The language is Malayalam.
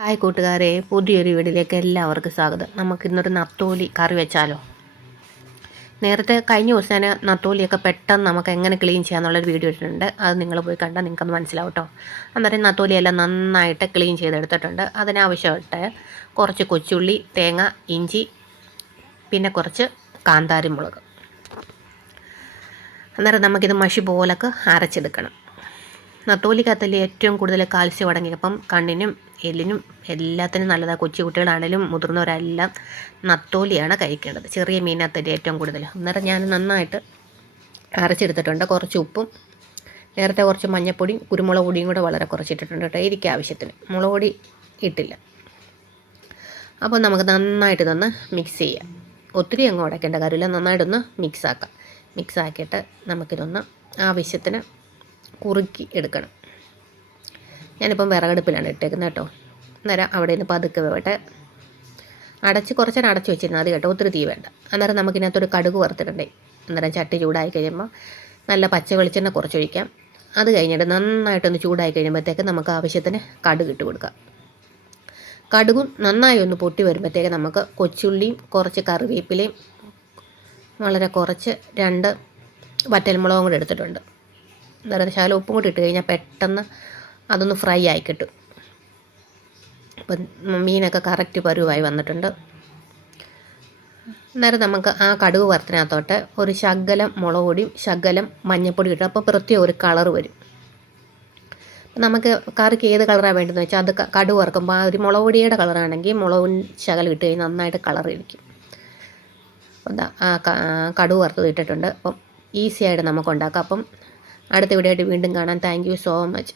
ഹായ് കൂട്ടുകാരെ, പുതിയൊരു വീഡിയോയിലേക്ക് എല്ലാവർക്കും സ്വാഗതം. നമുക്കിന്നൊരു നത്തോലി കറി വെച്ചാലോ? നേരത്തെ കഴിഞ്ഞ ദിവസം ഞാൻ നത്തോലിയൊക്കെ പെട്ടെന്ന് നമുക്ക് എങ്ങനെ ക്ലീൻ ചെയ്യാമെന്നുള്ളൊരു വീഡിയോ ഇട്ടിട്ടുണ്ട്. അത് നിങ്ങൾ പോയി കണ്ടാൽ നിങ്ങൾക്കൊന്ന് മനസ്സിലാവും കേട്ടോ. അന്നേരം നത്തോലിയെല്ലാം നന്നായിട്ട് ക്ലീൻ ചെയ്തെടുത്തിട്ടുണ്ട്. അതിനാവശ്യമായിട്ട് കുറച്ച് കൊച്ചുള്ളി, തേങ്ങ, ഇഞ്ചി, പിന്നെ കുറച്ച് കാന്താരി മുളക്. അന്നേരം നമുക്കിത് മഷി പോലൊക്കെ അരച്ചെടുക്കണം. നത്തോലിക്കകത്തല്ലേ ഏറ്റവും കൂടുതൽ കാൽസ്യം അടങ്ങിയപ്പം കണ്ണിനും എല്ലിനും എല്ലാത്തിനും നല്ലതാണ്. കൊച്ചു കുട്ടികളാണെങ്കിലും മുതിർന്നവരെല്ലാം നത്തോലിയാണ് കഴിക്കേണ്ടത്. ചെറിയ മീനകത്തല്ലേ ഏറ്റവും കൂടുതൽ. അന്നേരം ഞാൻ നന്നായിട്ട് അരച്ചെടുത്തിട്ടുണ്ട്. കുറച്ച് ഉപ്പും നേരത്തെ കുറച്ച് മഞ്ഞൾപ്പൊടിയും കുരുമുളക് പൊടിയും കൂടെ വളരെ കുറച്ചിട്ടിട്ടുണ്ട് കേട്ടോ. എനിക്ക് ആവശ്യത്തിന് മുളക് പൊടി ഇട്ടില്ല. അപ്പോൾ നമുക്ക് നന്നായിട്ട് ഇതൊന്ന് മിക്സ് ചെയ്യാം. ഒത്തിരി അങ്ങ് ഉടയ്ക്കേണ്ട കാര്യമില്ല. നന്നായിട്ടൊന്ന് മിക്സാക്കാം. മിക്സാക്കിയിട്ട് നമുക്കിതൊന്ന് ആവശ്യത്തിന് കുറുക്കി എടുക്കണം. ഞാനിപ്പം വിറകടുപ്പിലാണ് ഇട്ടേക്കുന്നത് കേട്ടോ. അന്നേരം അവിടെ നിന്ന് പതുക്കെ വേവട്ടെ. കുറച്ച് നേരം അടച്ച് വെച്ചിരുന്നാൽ അത് കേട്ടോ. ഒത്തിരി തീ വേണ്ട. അന്നേരം നമുക്കിനകത്തൊരു കടുക് വറുത്തിട്ടുണ്ടേ. അന്നേരം ചട്ടി ചൂടായി കഴിയുമ്പോൾ നല്ല പച്ച വെളിച്ചെണ്ണ കുറച്ചൊഴിക്കാം. അത് കഴിഞ്ഞിട്ട് നന്നായിട്ടൊന്ന് ചൂടായി കഴിയുമ്പോഴത്തേക്ക് നമുക്ക് ആവശ്യത്തിന് കടുക് ഇട്ട് കൊടുക്കാം. കടുകും നന്നായി ഒന്ന് പൊട്ടി വരുമ്പോഴത്തേക്ക് നമുക്ക് കൊച്ചുള്ളിയും കുറച്ച് കറിവേപ്പിലയും വളരെ കുറച്ച് 2 വറ്റൽമുളകും കൂടെ എടുത്തിട്ടുണ്ട്. അന്നേരം ശകലം ഉപ്പും കൂടി ഇട്ട് കഴിഞ്ഞാൽ പെട്ടെന്ന് അതൊന്ന് ഫ്രൈ ആയി കിട്ടും. അപ്പം മീനൊക്കെ കറക്റ്റ് പരുവായി വന്നിട്ടുണ്ട്. അന്നേരം നമുക്ക് ആ കടുക് വറുത്തിനകത്തോട്ട് ഒരു ശകലം മുളക് പൊടിയും ശകലം മഞ്ഞൾപ്പൊടി ഇട്ടും. അപ്പോൾ പ്രത്യേക ഒരു കളർ വരും. നമുക്ക് കറിക്ക് ഏത് കളറാണ് വേണ്ടതെന്ന് വെച്ചാൽ അത് കടുക് വറുക്കുമ്പോൾ ആ ഒരു മുളക് പൊടിയുടെ കളറാണെങ്കിൽ മുളകും ശകലം ഇട്ട് കഴിഞ്ഞാൽ നന്നായിട്ട് കളർ ഇരിക്കും. അപ്പം കടുക് വറുത്തത് ഇട്ടിട്ടുണ്ട്. അപ്പം ഈസി ആയിട്ട് നമുക്ക് ഉണ്ടാക്കാം. അപ്പം അടുത്ത വീഡിയോ ആയിട്ട് വീണ്ടും കാണാം. Thank you so much.